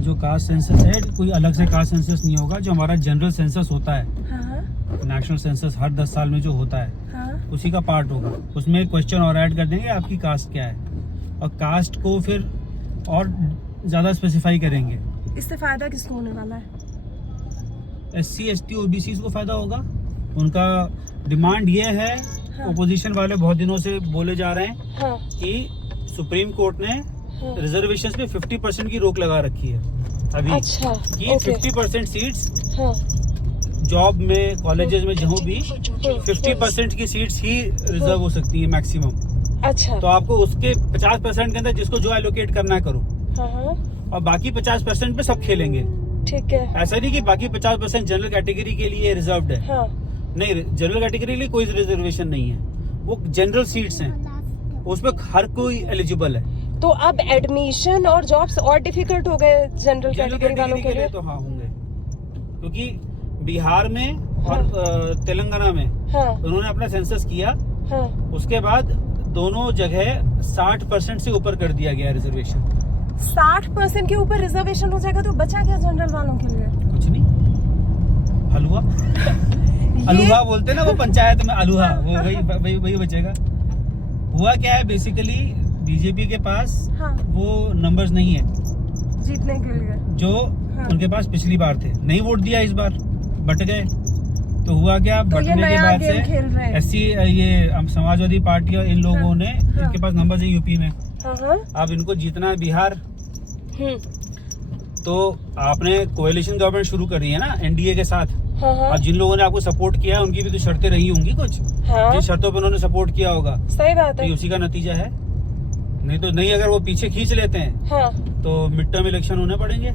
जो caste census है कोई अलग से कास्ट सेंसस नहीं होगा। जो हमारा जनरल सेंसस होता है, नेशनल सेंसस हर 10 साल में जो होता है, उसी का पार्ट होगा। उसमें क्वेश्चन और ऐड कर देंगे आपकी कास्ट क्या है, और कास्ट को फिर और ज्यादा स्पेसिफाई करेंगे। इससे फायदा किसको होने वाला है? SC ST OBC को फायदा होगा। उनका डिमांड ये है, ओपोजिशन वाले बहुत दिनों से बोले जा रहे हैं कि सुप्रीम कोर्ट ने रिजर्वेशन पे 50% की रोक लगा रखी है अभी। अच्छा, कि 50% सीट्स जॉब में, कॉलेजेस में, जहाँ भी 50% की सीट्स ही रिजर्व हो सकती है मैक्सिमम। अच्छा, तो आपको उसके 50% के अंदर जिसको जो एलोकेट करना है करो, और बाकी 50% पे सब खेलेंगे। ठीक है। ऐसा नहीं कि बाकी 50% जनरल कैटेगरी के लिए रिजर्व्ड है। नहीं, जनरल कैटेगरी के लिए कोई रिजर्वेशन नहीं है, वो जनरल सीट्स हैं, उसमें हर कोई एलिजिबल है। तो अब एडमिशन और जॉब्स और डिफिकल्ट हो गए जनरल कैटेगरी वालों के लिए? तो हाँ होंगे, क्योंकि बिहार में और तेलंगाना में उन्होंने अपना सेंसस किया। उसके बाद दोनों जगह 60% से ऊपर कर दिया गया रिजर्वेशन। 60% के ऊपर रिजर्वेशन हो जाएगा तो बचा क्या जनरल वालों के लिए? कुछ नहीं, हलवा हलवा बोलते ना वो पंचायत में, अलुहा, वो वही बचेगा। हुआ क्या है, बेसिकली बीजेपी के पास वो नंबर्स नहीं है जीतने के लिए जो उनके पास पिछली बार थे। नहीं वोट दिया, इस बार बट गए। तो हुआ क्या, तो बटने के बाद से SC ये समाजवादी पार्टी और इन लोगों ने, इनके पास नंबर्स है यूपी में, अब इनको जीतना है बिहार। तो आपने कोएलिशन गवर्नमेंट शुरू कर दी है ना NDA के साथ। अब जिन लोगों ने आपको सपोर्ट किया है उनकी भी तो शर्तें रही होंगी कुछ, जिन शर्तों पे उन्होंने सपोर्ट किया होगा। सही बात है, तो उसी का नतीजा है। नहीं तो नहीं, अगर वो पीछे खींच लेते हैं तो मिड टर्म इलेक्शन होने पड़ेंगे।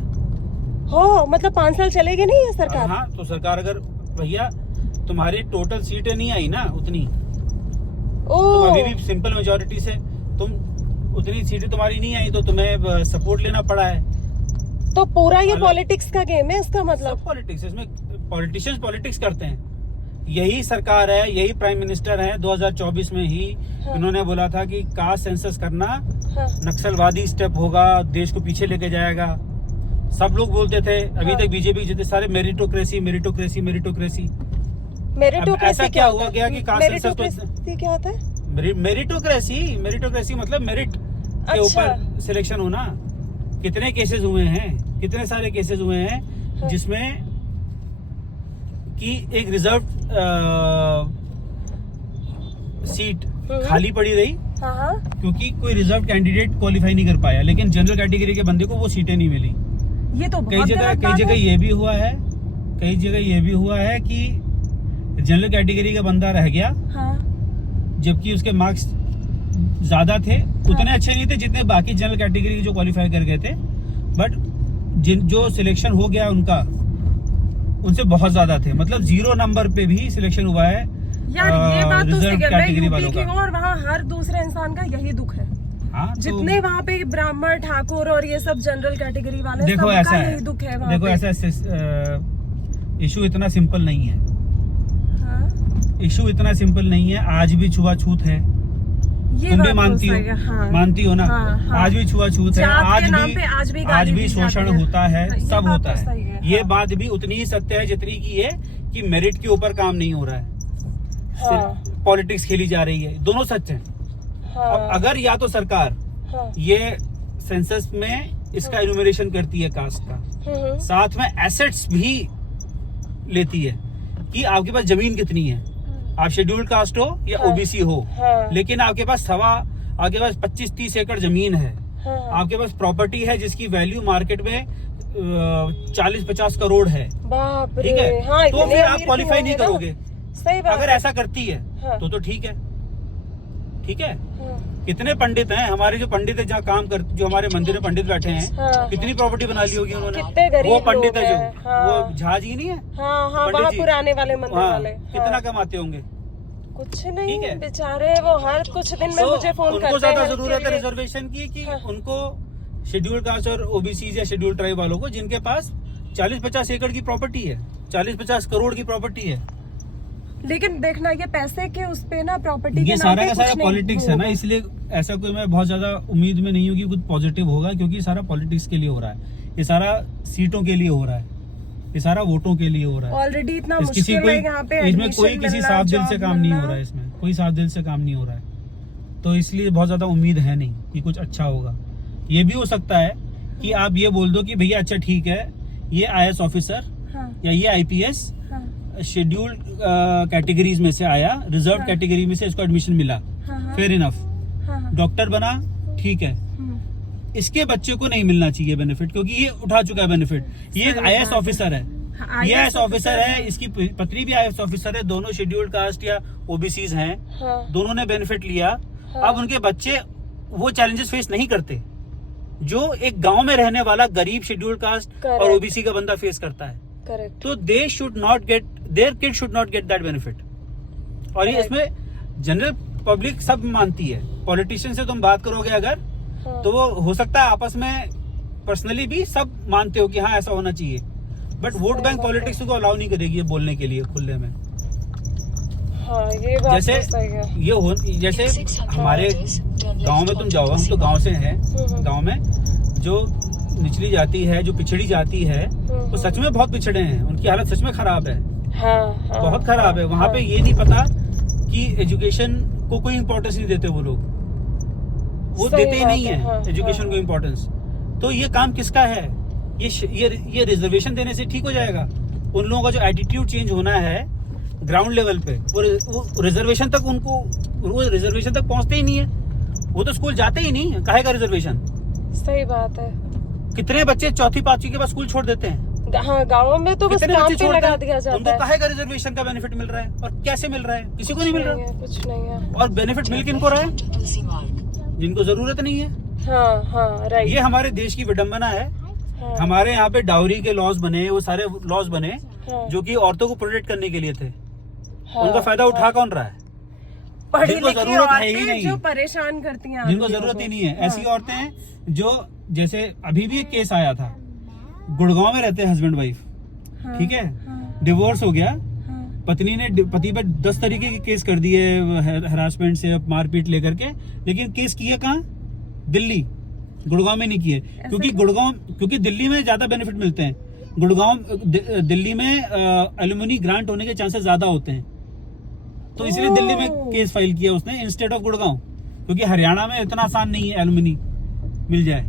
मतलब 5 साल चलेगी नहीं ये सरकार? हाँ, तो सरकार अगर, भैया तुम्हारी टोटल सीटें नहीं आई ना उतनी, तुम अभी भी सिंपल मेजोरिटी से तुम उतनी सीटें तुम्हारी नहीं आई, तो तुम्हें सपोर्ट लेना पड़ा है। तो पूरा ये पॉलिटिक्स का गेम है इसका मतलब? पॉलिटिक्स, इसमें पॉलिटिशियंस पॉलिटिक्स करते हैं। यही सरकार है, यही प्राइम मिनिस्टर है, 2024 में ही इन्होंने बोला था कि कास्ट सेंसस करना नक्सलवादी स्टेप होगा, देश को पीछे लेके जाएगा। सब लोग बोलते थे, अभी तक बीजेपी जितने सारे मेरिटोक्रेसी मेरिटोक्रेसी मेरिटोक्रेसी। ऐसा क्या हुआ गया कि कास्ट सेंसस क्या होता है? मेरिटोक्रेसी मतलब मेरिट के ऊपर सिलेक्शन होना। कितने केसेस हुए हैं, कितने सारे केसेस हुए हैं जिसमें कि एक रिजर्व सीट खाली पड़ी रही क्योंकि कोई रिजर्व कैंडिडेट क्वालिफाई नहीं कर पाया, लेकिन जनरल कैटेगरी के बंदे को वो सीटें नहीं मिली। ये तो कई जगह ये भी हुआ है, कई जगह ये भी हुआ है कि जनरल कैटेगरी का बंदा रह गया, जबकि उसके मार्क्स ज्यादा थे, उतने अच्छे नहीं थे जितने बाकी जनरल कैटेगरी जो क्वालिफाई कर गए थे, बट जो सिलेक्शन हो गया उनका उनसे बहुत ज्यादा थे। मतलब 0 नंबर पे भी सिलेक्शन हुआ है यार। ये बात तो सही है, कैटेगरी वालों का। और वहाँ हर दूसरे इंसान का यही दुख है। जितने वहाँ पे ब्राह्मण, ठाकुर और ये सब जनरल कैटेगरी वाले, देखो ऐसा है, दुख है। देखो ऐसा इशू इतना सिंपल नहीं है। इशू इतना सिंपल नहीं है। आज भी छुआछूत है, तुम भी मानती हो, मानती हो ना। आज भी छुआछूत है, आज भी शोषण होता है, सब होता है। ये बात भी उतनी ही सत्य है जितनी की ये कि मेरिट के ऊपर काम नहीं हो रहा है, पॉलिटिक्स खेली जा रही है। दोनों सच है। अब अगर या तो सरकार ये सेंसस में इसका इन्यूमरेशन करती है कास्ट का, साथ में एसेट्स भी लेती है कि आपके पास जमीन कितनी है, आप शेड्यूल्ड कास्ट हो या OBC हो, लेकिन आपके पास 25-30 एकड़ जमीन है, आपके पास प्रॉपर्टी है जिसकी वैल्यू मार्केट में 40-50 करोड़ है, ठीक है, तो फिर आप क्वालिफाई नहीं करोगे। सही बात। अगर ऐसा करती है तो ठीक है, ठीक है। कितने पंडित हैं हमारे, जो पंडित है जहाँ काम कर, जो हमारे मंदिर में पंडित बैठे हैं, कितनी प्रॉपर्टी बना ली होगी उन्होंने। वो पंडित है जो वो झा जी नहीं है, वहाँ पुराने वाले मंदिर वाले, कितना कमाते होंगे? कुछ नहीं है बेचारे, वो हर कुछ दिन में मुझे फोन करते हैं। उनको ज्यादा जरूरत है रिजर्वेशन की कि उनको शेड्यूल्ड कास्ट और OBC या शेड्यूल्ड ट्राइब वालों को, जिनके पास 40-50 एकड़ की प्रॉपर्टी है, 40-50 करोड़ की प्रॉपर्टी है। लेकिन देखना ये पैसे के उस पे ना, प्रॉपर्टी के ये सारा का सारा पॉलिटिक्स है ना, इसलिए ऐसा कोई मैं बहुत ज्यादा उम्मीद में नहीं हूँ कि कुछ पॉजिटिव होगा, क्योंकि सारा पॉलिटिक्स के लिए हो रहा है। ये सारा सीटों के लिए हो रहा है, ये सारा वोटों के लिए हो रहा है। ऑलरेडी इतना किसी मुश्किल कोई है यहाँ पे इसमें कोई किसी साफ दिल से काम नहीं हो रहा है, है। इसमें कोई साफ दिल से काम नहीं हो रहा है, तो इसलिए बहुत ज्यादा उम्मीद है नहीं कि कुछ अच्छा होगा। ये भी हो सकता है कि आप ये बोल दो कि भैया अच्छा ठीक है, ये IAS ऑफिसर हाँ, या ये IPS हाँ, शेड्यूल्ड कैटेगरीज में से आया, रिजर्व हाँ। कैटेगरी में से इसको एडमिशन मिला, हाँ, फेयर इनफ, हाँ, डॉक्टर बना, ठीक है, इसके बच्चे को नहीं मिलना चाहिए बेनिफिट, क्योंकि ये उठा चुका है बेनिफिट। ये एक सही IAS बात है। ऑफिसर है, हाँ, ये IAS IAS ऑफिसर है, इसकी पत्नी भी IAS ऑफिसर है, दोनों शेड्यूल्ड कास्ट या OBCs हैं, हाँ, दोनों ने बेनिफिट लिया। हाँ। अब उनके बच्चे वो चैलेंजेस फेस नहीं करते जो एक गांव में रहने वाला गरीब शेड्यूल्ड कास्ट और Correct. OBC का बंदा फेस करता है। करेक्ट। तो they should not gate, their kid should not get that benefit. और ये Correct. इसमें जनरल पब्लिक सब मानती है। पॉलिटिशियन से तुम बात करोगे अगर, हाँ, तो वो हो सकता है आपस में पर्सनली भी सब मानते हो कि हाँ ऐसा होना चाहिए, बट वोट बैंक पॉलिटिक्स को अलाउ नहीं करेगी ये बोलने के लिए खुले में। हाँ, ये बात जैसे तो सही है। ये हो, जैसे हमारे गांव में तुम जाओ, हम तो गांव से हैं, गांव में जो निचली जाति है, जो पिछड़ी जाति है, वो सच में बहुत पिछड़े हैं, उनकी हालत सच में खराब है, हाँ, हाँ, बहुत खराब है। वहाँ पे ये नहीं पता कि एजुकेशन को कोई इम्पोर्टेंस नहीं देते वो लोग, वो सही देते ही बात नहीं है, हाँ, है एजुकेशन हाँ। को इम्पोर्टेंस। तो ये काम किसका है? ये रिजर्वेशन देने से ठीक हो जाएगा? उन लोगों का जो एटीट्यूड चेंज होना है ग्राउंड लेवल पे, वो रिजर्वेशन तक उनको, वो रिजर्वेशन तक पहुंचते ही नहीं है, वो तो स्कूल जाते ही नहीं, काहे का रिजर्वेशन। सही बात है। कितने बच्चे चौथी पांचवी के बाद स्कूल छोड़ देते हैं, हाँ, गाँव में तो बस कितने काम बच्चे पे छोड़ते लगा हैं, दिया जाता उनको है। काहे का रिजर्वेशन का बेनिफिट मिल रहा है और कैसे मिल रहा है? किसी को नहीं मिल रहा। कुछ नहीं है। और बेनिफिट मिल किनको रहा है? जिनको जरूरत नहीं है। हाँ, हाँ, राइट। ये हमारे देश की विडंबना है। हाँ, हमारे यहाँ पे डाउरी के लॉज बने, वो सारे लॉज बने हाँ, जो कि औरतों को प्रोटेक्ट करने के लिए थे। हाँ, उनका फायदा उठा कौन रहा है? पढ़ी जिनको लिखी जरूरत है ही औरतें नहीं, जो परेशान करती हैं जिनको आदमियों जरूरत को। ही नहीं है, ऐसी हाँ, औरतें हैं जो, जैसे अभी भी एक केस आया था, गुड़गांव में रहते हैं हस्बैंड वाइफ, हाँ, ठीक है, हाँ, डिवोर्स हो गया, हाँ, पत्नी ने पति पर 10 तरीके के केस कर दिए हरासमेंट से, मारपीट लेकर के, लेकिन केस किए कहाँ? दिल्ली, गुड़गांव में नहीं किए। क्योंकि दिल्ली में ज्यादा बेनिफिट मिलते हैं। दिल्ली में एलुमनी ग्रांट होने के चांसेस ज्यादा होते हैं, तो इसलिए दिल्ली में केस फाइल किया उसने इंस्टेड ऑफ गुड़गांव, क्योंकि हरियाणा में इतना आसान नहीं है एलुमनी मिल जाए।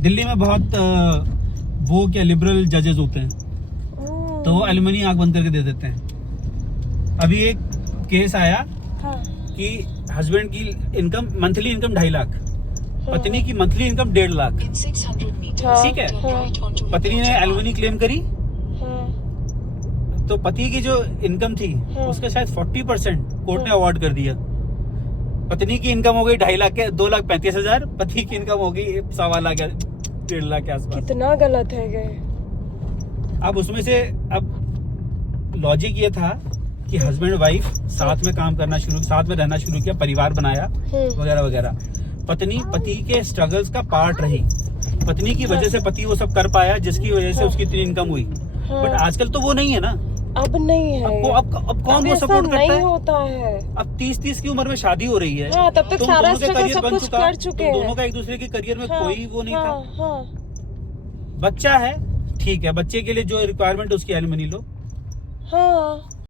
दिल्ली में बहुत वो क्या लिबरल जजेस होते हैं, ओह, तो वो एलुमनी आंख बंद करके दे देते हैं। अभी एक केस आया हाँ, कि हस्बैंड की इनकम, मंथली इनकम 2.5 लाख, हाँ, पत्नी की मंथली इनकम 1.5 लाख, हाँ, ठीक है। हाँ, पत्नी ने एलुमनी क्लेम करी, हाँ, तो पति की जो इनकम थी हाँ, उसका शायद 40% कोर्ट ने हाँ, अवार्ड कर दिया। पत्नी की इनकम हो गई 2.5 लाख के 2,35,000, पति की इनकम हो गई 1.25 लाख या 1.5 लाख के आसपास। कितना गलत है ये। अब उसमें से अब लॉजिक ये था कि हस्बैंड वाइफ साथ में काम करना शुरू, साथ में रहना शुरू किया, परिवार बनाया वगैरह वगैरह। पत्नी पति के स्ट्रगल्स का पार्ट रही, पत्नी की वजह से पति वो सब कर पाया, जिसकी वजह से उसकी इतनी इनकम हुई। बट आजकल तो वो नहीं है ना, अब नहीं है। अब कौन वो ऐसा सपोर्ट करता नहीं है? होता है। अब 30 की उम्र में शादी हो रही है, हाँ, तब तक तुम सारा दोनों का स्ट्रगल करियर सब बन कुछ चुका, कर चुके तुम हैं। दोनों का एक दूसरे के करियर में हाँ, कोई वो नहीं हाँ, था। हाँ, बच्चा है, ठीक है, बच्चे के लिए जो रिक्वायरमेंट उसकी एलिमनी लो, हाँ,